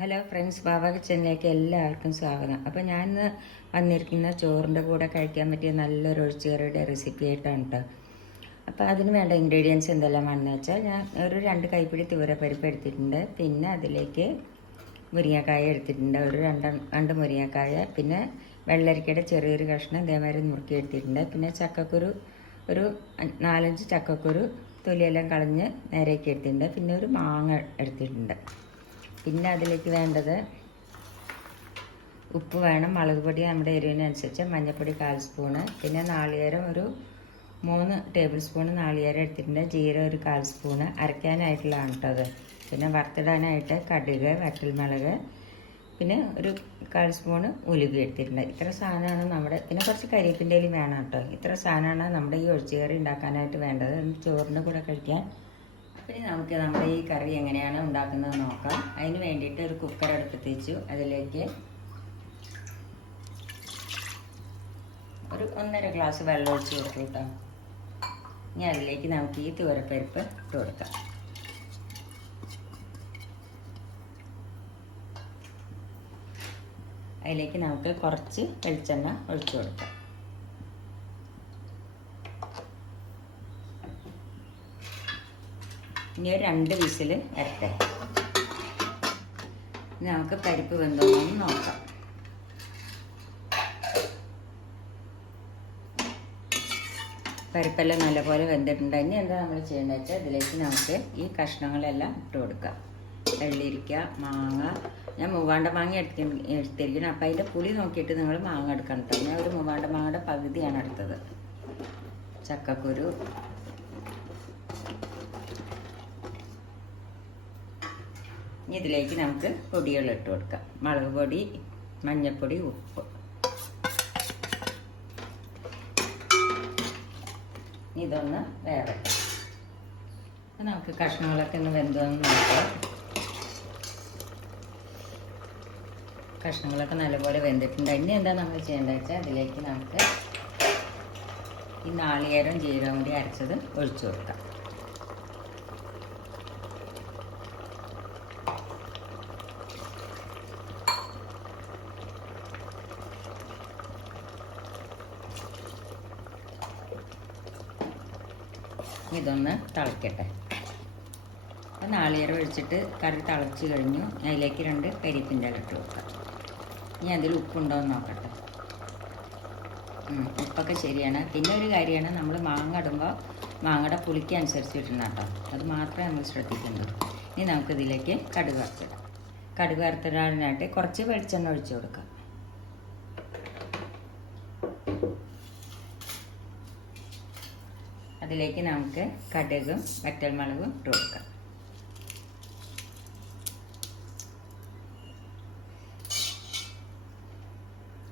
Hello friends ബാബ കിച്ചണിലേക്ക് എല്ലാവർക്കും സ്വാഗതം. അപ്പോൾ ഞാൻ ഇന്ന് വന്നിരിക്കുന്ന ചോറിന്റെ കൂടെ കഴിക്കാൻ പറ്റിയ നല്ലൊരു ഒഴിച്ചുകറിയുടെ റെസിപ്പി ആയിട്ടാണ് കേട്ടോ അപ്പോൾ അതിന് വേണ്ട ഇൻഗ്രീഡിയൻസ് എന്തെല്ലാമാണെന്ന് വെച്ചാൽ ഞാൻ ഒരു രണ്ട് കൈപ്പിടി പരിപ്പ് എടുത്തിട്ടുണ്ട്. പിന്നെ അതിലേക്ക് മുരിങ്ങക്കായ എടുത്തിട്ടുണ്ട്. ഒരു രണ്ട് രണ്ട് മുരിങ്ങക്കായ പിന്നെ വെള്ളരിക്കയുടെ ചെറിയൊരു കഷ്ണം ഇതേമാതിരി നുറുക്കി എടുത്തിട്ടുണ്ട്. പിന്നെ ചക്കക്കുരു ഒരു നാലഞ്ച് ചക്കക്കുരു തൊലിയെല്ലാം കളഞ്ഞ് നേരേക്ക് എടുത്തിട്ടുണ്ട്. പിന്നെ ഒരു മാങ്ങ എടുത്തിട്ടുണ്ട്. പിന്നെ അതിലേക്ക് വേണ്ടത് ഉപ്പ് വേണം മുളക് പൊടി നമ്മുടെ എരിവിനനുസരിച്ച് മഞ്ഞൾപ്പൊടി കാൽ സ്പൂണ് പിന്നെ നാളികേരം ഒരു മൂന്ന് ടേബിൾ സ്പൂൺ നാളികേരം എടുത്തിട്ടുണ്ട്. ജീരം ഒരു കാൽ സ്പൂണ്. അരയ്ക്കാനായിട്ടുള്ളതാണ് കേട്ടോ അത്. പിന്നെ വറുത്തിടാനായിട്ട് കടുക് വറ്റൽമുളക് പിന്നെ ഒരു കാൽ സ്പൂണ് ഉലുവ എടുത്തിട്ടുണ്ട്. ഇത്ര സാധനമാണ് നമ്മുടെ പിന്നെ കുറച്ച് കരിയേപ്പിന്റെ വേണം കേട്ടോ ഇത്ര സാധനമാണ് നമ്മുടെ ഈ ഒഴിച്ചുകറി ഉണ്ടാക്കാനായിട്ട് വേണ്ടത്. ചോറിന്റെ കൂടെ കഴിക്കാൻ പിന്നെ നമുക്ക് നമ്മുടെ ഈ കറി എങ്ങനെയാണ് ഉണ്ടാക്കുന്നത് നോക്കാം. അതിന് വേണ്ടിയിട്ട് ഒരു കുക്കർ അടുപ്പത്ത് അതിലേക്ക് ഒരു ഒന്നര ഗ്ലാസ് വെള്ളം ഒഴിച്ച് കൊടുക്കും കേട്ടോ. ഇനി അതിലേക്ക് നമുക്ക് ഈ തുവരപ്പരിപ്പ് ഇട്ട് കൊടുക്കാം. അതിലേക്ക് നമുക്ക് കുറച്ച് വെളിച്ചെണ്ണ ഒഴിച്ചു കൊടുക്കാം. ഇനി ഒരു രണ്ട് വിസിൽ ഇനി നമുക്ക് പരിപ്പ് വെന്തോന്ന് നോക്കാം. പരിപ്പെല്ലാം നല്ലപോലെ വെന്തിട്ടുണ്ട്. ഇനി എന്താ നമ്മൾ ചെയ്യേണ്ടത് വെച്ചാൽ ഇതിലേക്ക് നമുക്ക് ഈ കഷ്ണങ്ങളെല്ലാം ഇട്ട് കൊടുക്കാം. വെള്ളിരിക്ക മാങ്ങ. ഞാൻ മൂവാണ്ട മാങ്ങ എടുത്തി എടുത്തിരിക്കണം അപ്പം അതിന്റെ പുളി നോക്കിയിട്ട് നിങ്ങൾ മാങ്ങ എടുക്കണം കേട്ടോ. ഞാൻ ഒരു മൂവാണ്ട മാങ്ങയുടെ പകുതിയാണ് എടുത്തത്. ചക്കക്കുരു. ഇനി ഇതിലേക്ക് നമുക്ക് പൊടികൾ ഇട്ട് കൊടുക്കാം. മുളക് പൊടി മഞ്ഞൾപ്പൊടി ഉപ്പ്. ഇതൊന്ന് വേറെ നമുക്ക് കഷ്ണങ്ങളൊക്കെ ഒന്ന് വെന്തോന്ന് നോക്കാം. കഷ്ണങ്ങളൊക്കെ നല്ലപോലെ വെന്തിട്ടുണ്ട്. ഇനി എന്താ നമ്മൾ ചെയ്യേണ്ടത് വെച്ചാൽ അതിലേക്ക് നമുക്ക് ഈ നാളികേരം ജീരകം കൂടി അരച്ചത് ഒഴിച്ചു കൊടുക്കാം. ഇതൊന്ന് തിളക്കട്ടെ. അപ്പം നാളികേരം ഒഴിച്ചിട്ട് കറി തിളച്ച് കഴിഞ്ഞു. അതിലേക്ക് രണ്ട് കരിപ്പിന്റെ ഇട്ട് കൊടുക്കാം. ഇനി അതിൽ ഉപ്പുണ്ടോ എന്ന് നോക്കട്ടെ. ഉപ്പൊക്കെ ശരിയാണ്. പിന്നെ ഒരു കാര്യമാണ് നമ്മൾ മാങ്ങ ഇടുമ്പോൾ മാങ്ങയുടെ പുളിക്ക് അനുസരിച്ച് ഇടണം കേട്ടോ. അത് മാത്രമേ നമ്മൾ ശ്രദ്ധിക്കുന്നുള്ളൂ ഇനി നമുക്കിതിലേക്ക് കടുക് വറുത്തിടാം. കടുക് വറുത്തിടാനായിട്ട് കുറച്ച് വെളിച്ചെണ്ണ ഒഴിച്ചു കൊടുക്കാം. അതിലേക്ക് നമുക്ക് കടുകും വറ്റൽമുളകും ഇട്ട് കൊടുക്കാം.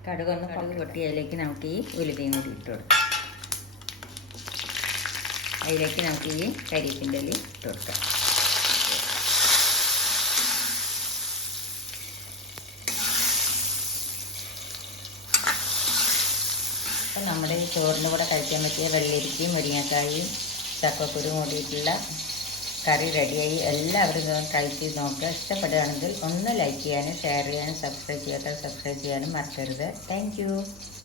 കടുകൊന്ന് കടുക് പൊട്ടിയതിലേക്ക് നമുക്ക് ഈ ഉലുവയും കൂടി ഇട്ട് കൊടുക്കാം. അതിലേക്ക് നമുക്ക് ഈ കരിപ്പിന്റെ ഇട്ട് കൊടുക്കാം. നമ്മുടെ ചോറിന്റെ കൂടെ കഴിക്കാൻ പറ്റിയ വെള്ളരിക്കയും മുരിങ്ങക്കായും ചക്കക്കുരു കൂടിയിട്ടുള്ള കറി റെഡിയായി. എല്ലാവരും കഴിച്ച് നോക്കുക. ഇഷ്ടപ്പെടുകയാണെങ്കിൽ ഒന്ന് ലൈക്ക് ചെയ്യാനും ഷെയർ ചെയ്യാനും സബ്സ്ക്രൈബ് ചെയ്യാത്ത സബ്സ്ക്രൈബ് ചെയ്യാനും മറക്കരുത്. താങ്ക്